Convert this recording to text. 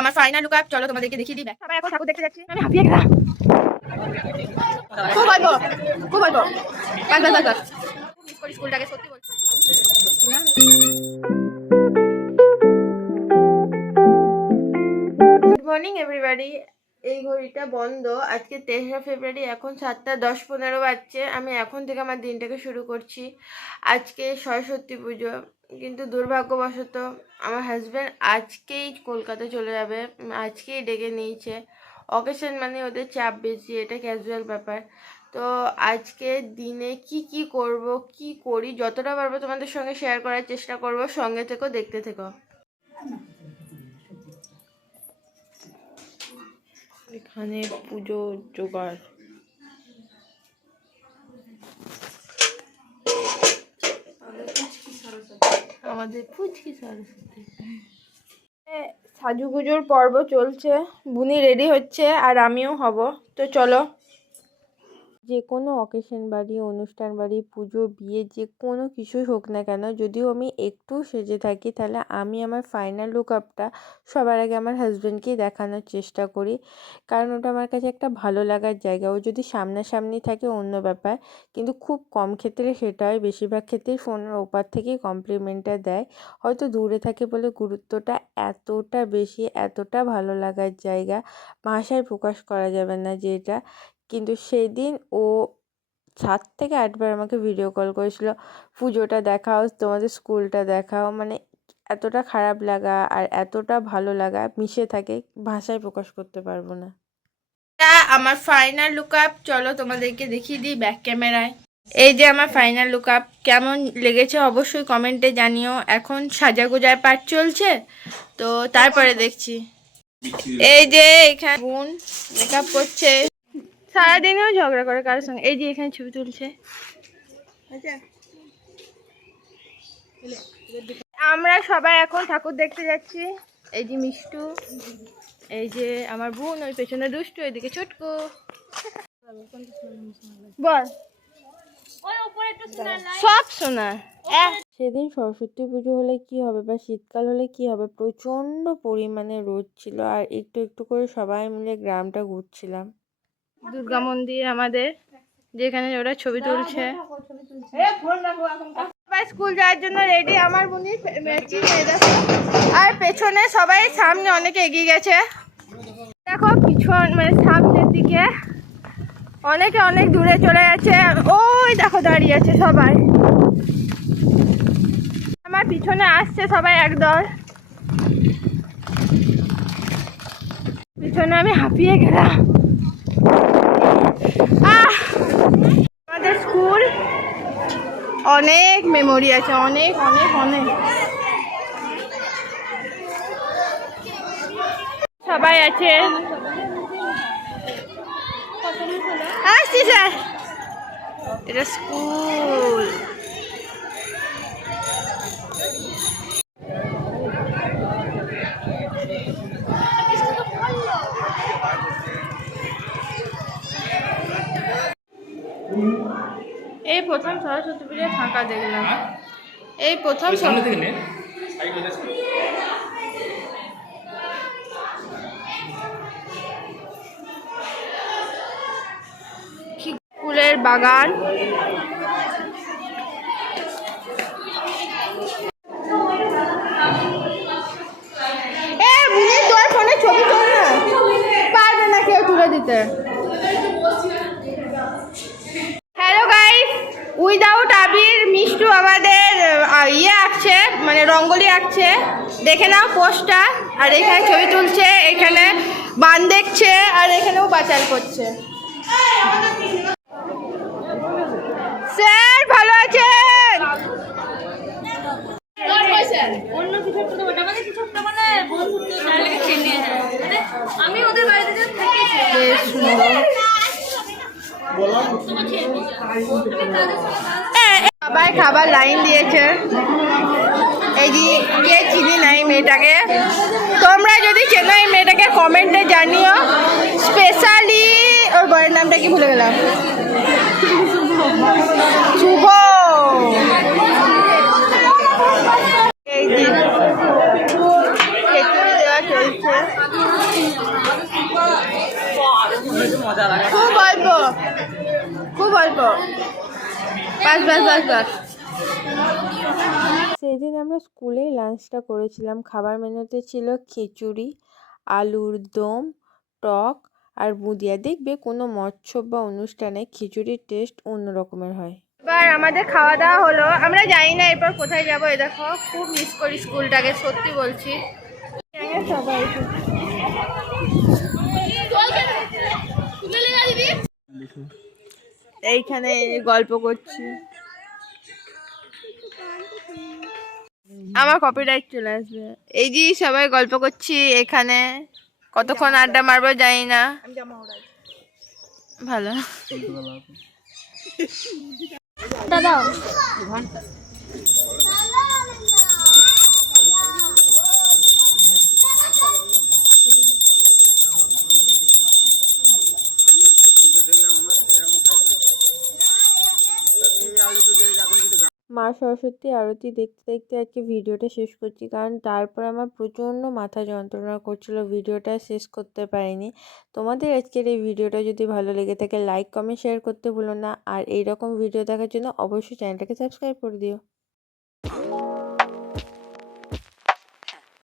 আমার final look up, চলো তোমাদেরকে দেখিয়ে দিই। সবাই এখন ঠাকুর দেখতে যাচ্ছি, আমি হাঁপিয়ে গেলাম। খুব অল্প খুব অল্প, বাস বাস বাস বাস। মিস করি স্কুলটাকে, সত্যি বলছি। Good morning everybody. এই ঘড়িটা বন্ধ, আজকে 23 ফেব্রুয়ারি, এখন 7:10-15 বাজছে। আমি এখন থেকে আমার দিনটাকে শুরু করছি। আজকে সরস্বতী পুজো, কিন্তু দুর্ভাগ্যবশত আমার হাজব্যান্ড আজকেই কলকাতা চলে যাবে, আজকেই ডেকে নিয়েছে। অকেশন মানে ওদের চাপ বেশি, এটা ক্যাজুয়াল ব্যাপার। তো আজকে দিনে কি করব, কি করি, যতটা পারবো তোমাদের সঙ্গে শেয়ার করার চেষ্টা করব। সঙ্গে থেকো, দেখতে থেকো। এখানে পুজো জোগাড়, আমাদের পুচকি সরস্বতী। সাজুগুজোর পর্ব চলছে, বুনি রেডি হচ্ছে আর আমিও হব। তো চলো। যে কোনো অকেশন বাড়ি, অনুষ্ঠান বাড়ি, পুজো, বিয়ে, যে কোনো কিছুই হোক না কেন, যদিও আমি একটু সেজে থাকি, তাহলে আমি আমার ফাইনাল লুক আপটা সবার আগে আমার হাজব্যান্ডকেই দেখানোর চেষ্টা করি। কারণ ওটা আমার কাছে একটা ভালো লাগার জায়গা। ও যদি সামনাসামনি থাকে অন্য ব্যাপার, কিন্তু খুব কম ক্ষেত্রে সেটা হয়, বেশিরভাগ ক্ষেত্রেই ফোনের ওপার থেকেই কমপ্লিমেন্টটা দেয়। হয়তো দূরে থাকে বলে গুরুত্বটা এতটা বেশি, এতটা ভালো লাগার জায়গা, ভাষায় প্রকাশ করা যাবে না যে এটা। কিন্তু সেদিন ও 7 থেকে 8 বার আমাকে ভিডিও কল করেছিল, পুজোটা দেখাও, তোমাদের স্কুলটা দেখাও। মানে এতটা খারাপ লাগা আর এতটা ভালো লাগা মিশে থাকে, ভাষায় প্রকাশ করতে পারবো না। আমার ফাইনাল লুক আপ, চলো তোমাদেরকে দেখিয়ে দিই ব্যাক ক্যামেরায়। এই যে আমার ফাইনাল লুক আপ, কেমন লেগেছে অবশ্যই কমেন্টে জানিও। এখন সাজাগোজার পার্ট চলছে, তো তারপরে দেখছি। এই যে এখানে বোন মেকআপ করছে, সারাদিনেও ঝগড়া করে কারোর সঙ্গে। এই যে এখানে ছবি তুলছে। আমরা সবাই এখন ঠাকুর দেখতে যাচ্ছি। এই যে মিষ্টু, এই যে আমার বোন, ওই পেছনে দুষ্টু, এদিকে ছোটকু। বল, সব শোনা। সেদিন সরস্বতী পুজো হলে কি হবে বা শীতকাল হলে কি হবে, প্রচন্ড পরিমাণে রোদ ছিল, আর একটু একটু করে সবাই মিলে গ্রামটা ঘুরছিলাম। দুর্গা মন্দির আমাদের, যেখানে ওরা ছবি তুলছে। স্কুল যাওয়ার জন্য রেডি আমার বোনি, আর পেছনে সবাই, সামনে অনেকে এগিয়ে গেছে। দেখো পিছন মানে সামনের দিকে অনেকে অনেক দূরে চলে গেছে, ওই দেখো দাঁড়িয়ে আছে সবাই। আমার পিছনে আসছে সবাই একদল, পিছনে আমি হাঁপিয়ে গেলাম। আমাদের স্কুল অনেক মেমোরি আছে, অনেক অনেক অনেক। সবাই আছে, আসছি স্যার। এটা স্কুল। এই প্রথম সরস্বতী পুজোয় ফাঁকা দেখলাম, এই প্রথম। ফুলের বাগান, তোর ফোনে ছবি তোল না, পারবে না কেউ তুলে দিতে। হ্যালো গাইস, উইদাউট আবির মিষ্টু আমাদের ইয়ে আঁকছে, মানে রঙ্গোলি আঁকছে, দেখে নাও পোস্টটা। আর এখানে ছবি তুলছে, এখানে বান দেখছে, আর এখানেও বাচাল করছে। স্যার ভালো আছেন? সবাই খাবার লাইন দিয়েছে। এই যে কে চিনি নাই মেয়েটাকে, তোমরা যদি চেনো এই মেয়েটাকে কমেন্টে জানিও। স্পেশালি ওর বরের নামটা কি ভুলে গেলাম, শুভ। এই যে দেওয়া চলছে। খুব অল্প, খুব অল্প। বাস বাস বাস বাস। সেদিন আমরা স্কুলেই লাঞ্চটা করেছিলাম। খাবার মেনুতে ছিল খিচুড়ি, আলুর দম, টক আর বুঁদিয়া। দেখবে কোনো মৎস্য বা অনুষ্ঠানে খিচুড়ির টেস্ট অন্য রকমের হয়। এবার আমাদের খাওয়া দাওয়া হলো, আমরা জানি না এরপর কোথায় যাবো। এই দেখো, খুব মিস করি স্কুলটাকে, সত্যি বলছি। সবাই এইখানে গল্প করছি, আমার কপিরাইট চলে আসবে। এই যে সবাই গল্প করছি এখানে, কতক্ষণ আড্ডা মারবো জানি না। ভালো দাদা। মা সরস্বতী আরতি দেখতে দেখতে আজকে ভিডিওটা শেষ করছি, কারণ তারপর আমার প্রচণ্ড মাথা যন্ত্রণা করছিল, ভিডিওটা শেষ করতে পারিনি। তোমাদের আজকের এই ভিডিওটা যদি ভালো লেগে থাকে লাইক কমেন্ট শেয়ার করতে ভুলো না, আর এইরকম ভিডিও দেখার জন্য অবশ্যই চ্যানেলটাকে সাবস্ক্রাইব করে দিও।